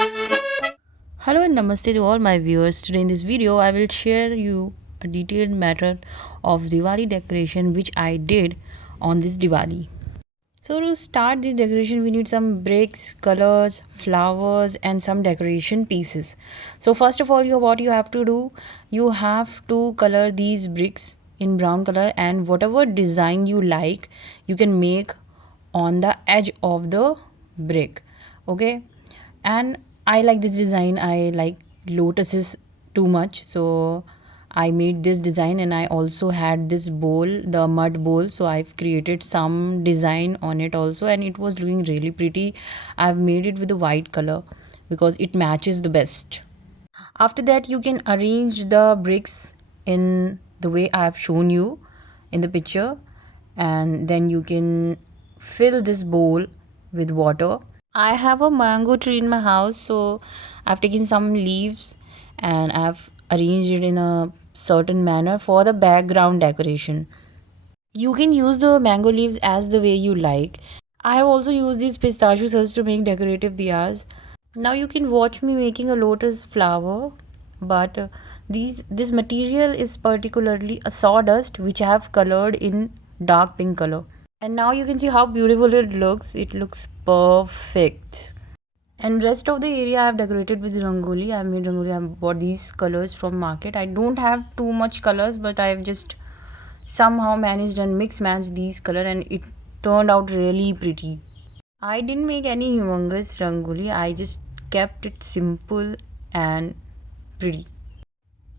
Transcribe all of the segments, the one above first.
Hello and namaste to all my viewers. Today in this video, I will share you a detailed method of Diwali decoration which I did on this Diwali. So to start this decoration, we need some bricks, colors, flowers, and some decoration pieces. So first of all, what you have to do, you have to color these bricks in brown color, and whatever design you like, you can make on the edge of the brick. Okay, and I like this design. I like lotuses too much, so I made this design. And I also had this bowl, the mud bowl, so I've created some design on it also, and it was looking really pretty. I've made it with the white color because it matches the best. After that, you can arrange the bricks in the way I have shown you in the picture, and then you can fill this bowl with water. I have a mango tree in my house, so I've taken some leaves and I've arranged it in a certain manner for the background decoration. You can use the mango leaves as the way you like. I have also used these pistachio shells to make decorative diyas. Now you can watch me making a lotus flower, but this material is particularly a sawdust which I have colored in dark pink color. And now you can see how beautiful it looks. It looks perfect. And rest of the area I have decorated with rangoli. I have made rangoli. I have bought these colors from market. I don't have too much colors, but I have just somehow managed and mix match these color, and it turned out really pretty. I didn't make any humongous rangoli. I just kept it simple and pretty.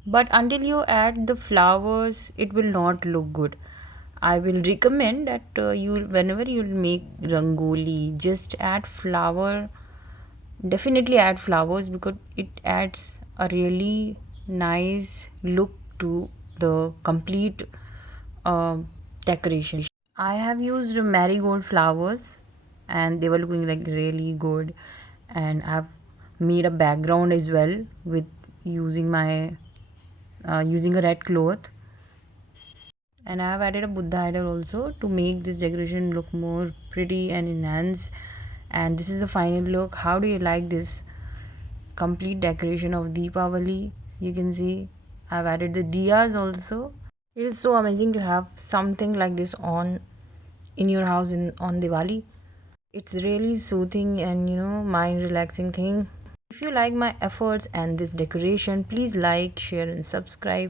But until you add the flowers, it will not look good. I will recommend that you, whenever you make rangoli, just add flower. Definitely add flowers because it adds a really nice look to the complete uh, decoration. I have used marigold flowers and they were looking like really good, and I've made a background as well with using my using a red cloth, and I have added a Buddha idol also to make this decoration look more pretty and enhance. And this is the final look. How do you like this complete decoration of Deepawali? You can see I've added the diyas also. It is so amazing to have something like this on in your house on Diwali. It's really soothing and mind relaxing thing. If you like my efforts and this decoration, please like, share and subscribe.